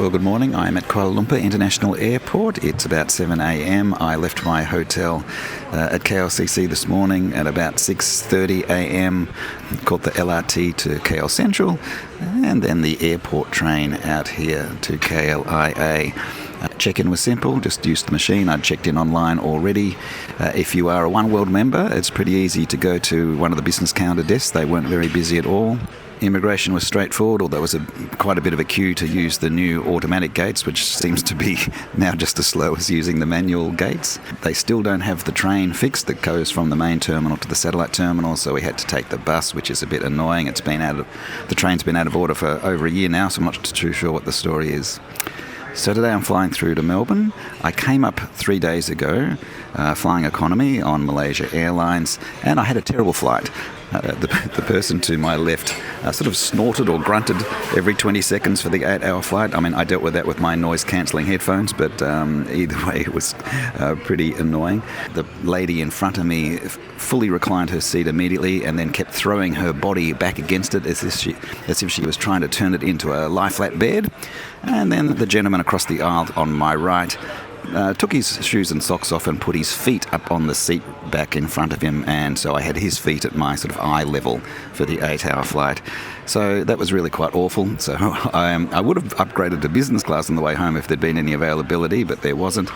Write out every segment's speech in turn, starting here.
Well, good morning. I'm at Kuala Lumpur International Airport. It's about 7 a.m. I left my hotel at KLCC this morning at about 6:30 a.m. Caught the LRT to KL Central and then the airport train out here to KLIA. Check-in was simple, just used the machine. I'd checked in online already. If you are a One World member, it's pretty easy to go to one of the business counter desks. They weren't very busy at all. Immigration was straightforward, although there was quite a bit of a queue to use the new automatic gates, which seems to be now just as slow as using the manual gates. They still don't have the train fixed that goes from the main terminal to the satellite terminal, so we had to take the bus, which is a bit annoying. The train's been out of order for over a year now, so I'm not too sure what the story is. So today I'm flying through to Melbourne. I came up 3 days ago, flying economy on Malaysia Airlines, and I had a terrible flight. The person to my left sort of snorted or grunted every 20 seconds for the 8-hour flight. I mean, I dealt with that with my noise-cancelling headphones, but either way, it was pretty annoying. The lady in front of me fully reclined her seat immediately and then kept throwing her body back against it as if she was trying to turn it into a lie-flat bed. And then the gentleman across the aisle on my right took his shoes and socks off and put his feet up on the seat back in front of him, and so I had his feet at my sort of eye level for the 8-hour flight. So that was really quite awful. So I would have upgraded to business class on the way home if there'd been any availability, but there wasn't.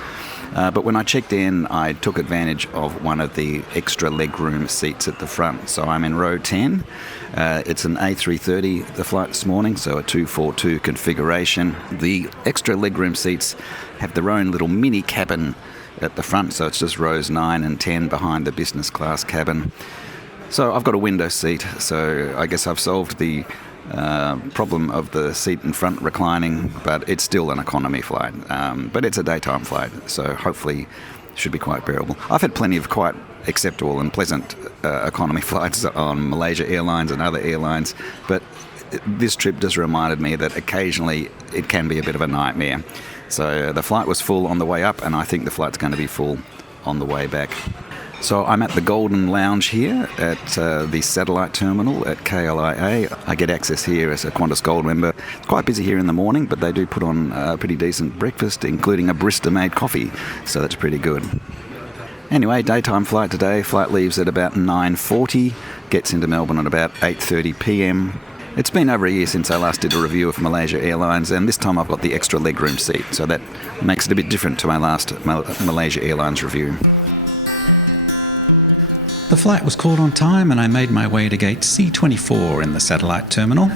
But when I checked in, I took advantage of one of the extra legroom seats at the front. So I'm in row 10. It's an A330, the flight this morning, so a 242 configuration. The extra legroom seats have their own little mini cabin at the front, so it's just rows 9 and 10 behind the business class cabin. So I've got a window seat, so I guess I've solved the problem of the seat in front reclining, but it's still an economy flight. But it's a daytime flight, so hopefully it should be quite bearable. I've had plenty of quite acceptable and pleasant economy flights on Malaysia Airlines and other airlines, but this trip just reminded me that occasionally it can be a bit of a nightmare. So the flight was full on the way up, and I think the flight's going to be full on the way back. So I'm at the Golden Lounge here at the satellite terminal at KLIA. I get access here as a Qantas Gold member. It's quite busy here in the morning, but they do put on a pretty decent breakfast, including a barista-made coffee, so that's pretty good. Anyway, daytime flight today. Flight leaves at about 9:40, gets into Melbourne at about 8:30 p.m. It's been over a year since I last did a review of Malaysia Airlines, and this time I've got the extra legroom seat, so that makes it a bit different to my last Malaysia Airlines review. The flight was called on time and I made my way to gate C24 in the satellite terminal.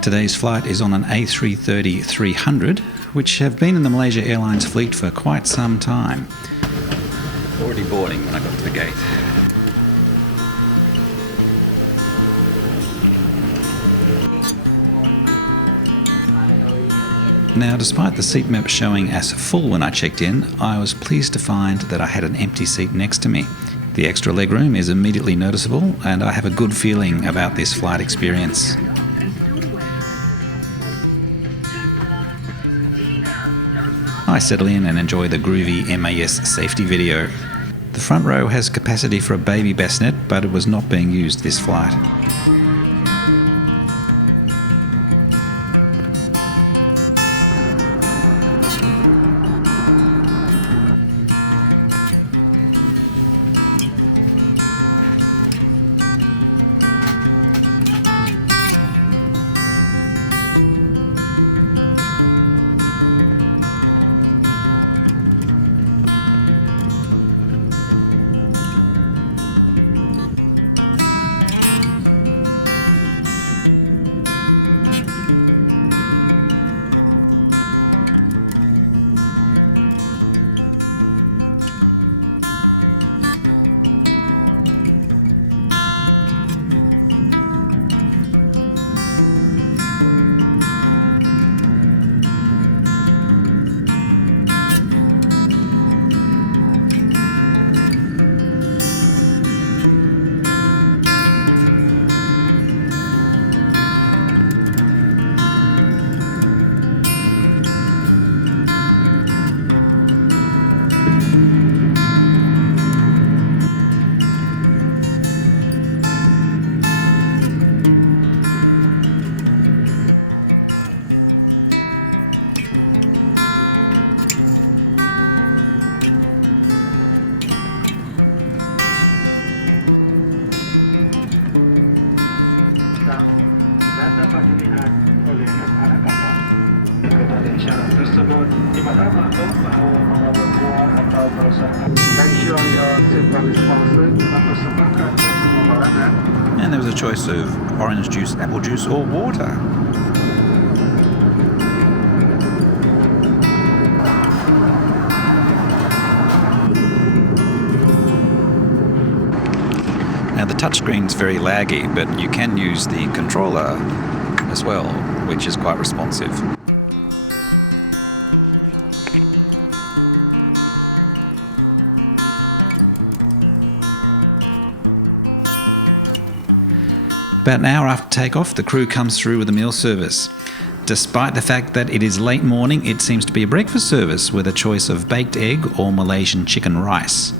Today's flight is on an A330-300, which have been in the Malaysia Airlines fleet for quite some time. Already boarding when I got to the gate. Now, despite the seat map showing as full when I checked in, I was pleased to find that I had an empty seat next to me. The extra legroom is immediately noticeable, and I have a good feeling about this flight experience. I settle in and enjoy the groovy MAS safety video. The front row has capacity for a baby bassinet, but it was not being used this flight. And there was a choice of orange juice, apple juice or water. Now the touchscreen's very laggy, but you can use the controller as well, which is quite responsive. About an hour after takeoff, the crew comes through with a meal service. Despite the fact that it is late morning, it seems to be a breakfast service with a choice of baked egg or Malaysian chicken rice.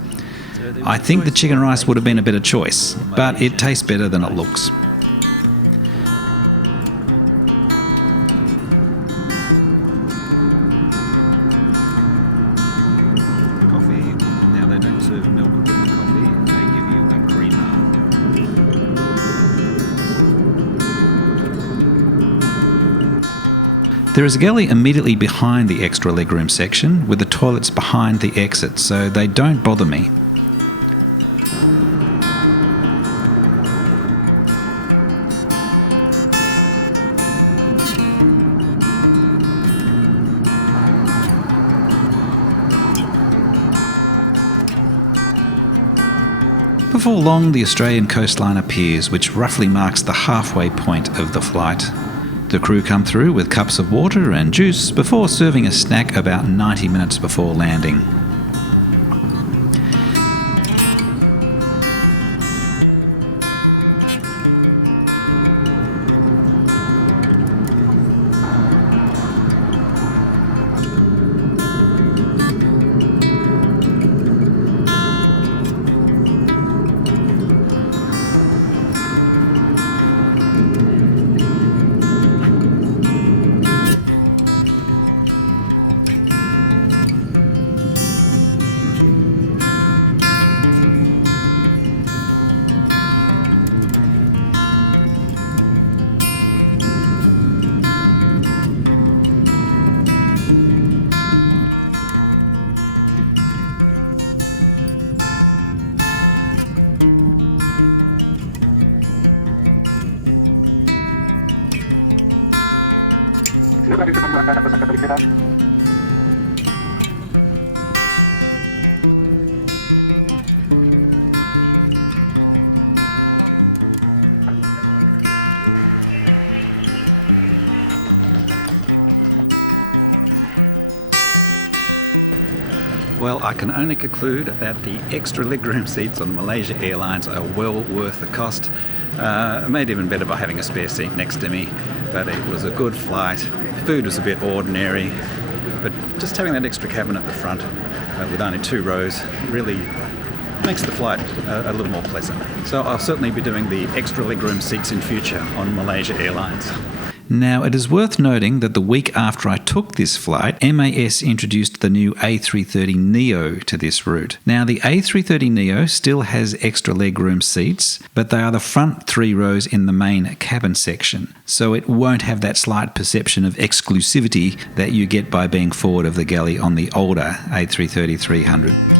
I think the chicken rice would have been a better choice, but it tastes better than it looks. Coffee, now they don't serve milk with the coffee, they give you a creamer. There is a galley immediately behind the extra legroom section, with the toilets behind the exit, so they don't bother me. Before long, the Australian coastline appears, which roughly marks the halfway point of the flight. The crew come through with cups of water and juice before serving a snack about 90 minutes before landing. Well, I can only conclude that the extra legroom seats on Malaysia Airlines are well worth the cost. Made even better by having a spare seat next to me, but it was a good flight. Food was a bit ordinary, but just having that extra cabin at the front with only 2 rows really makes the flight a little more pleasant. So I'll certainly be doing the extra legroom seats in future on Malaysia Airlines. Now, it is worth noting that the week after I took this flight, MAS introduced the new A330neo to this route. Now, the A330neo still has extra legroom seats, but they are the front 3 rows in the main cabin section, so it won't have that slight perception of exclusivity that you get by being forward of the galley on the older A330-300.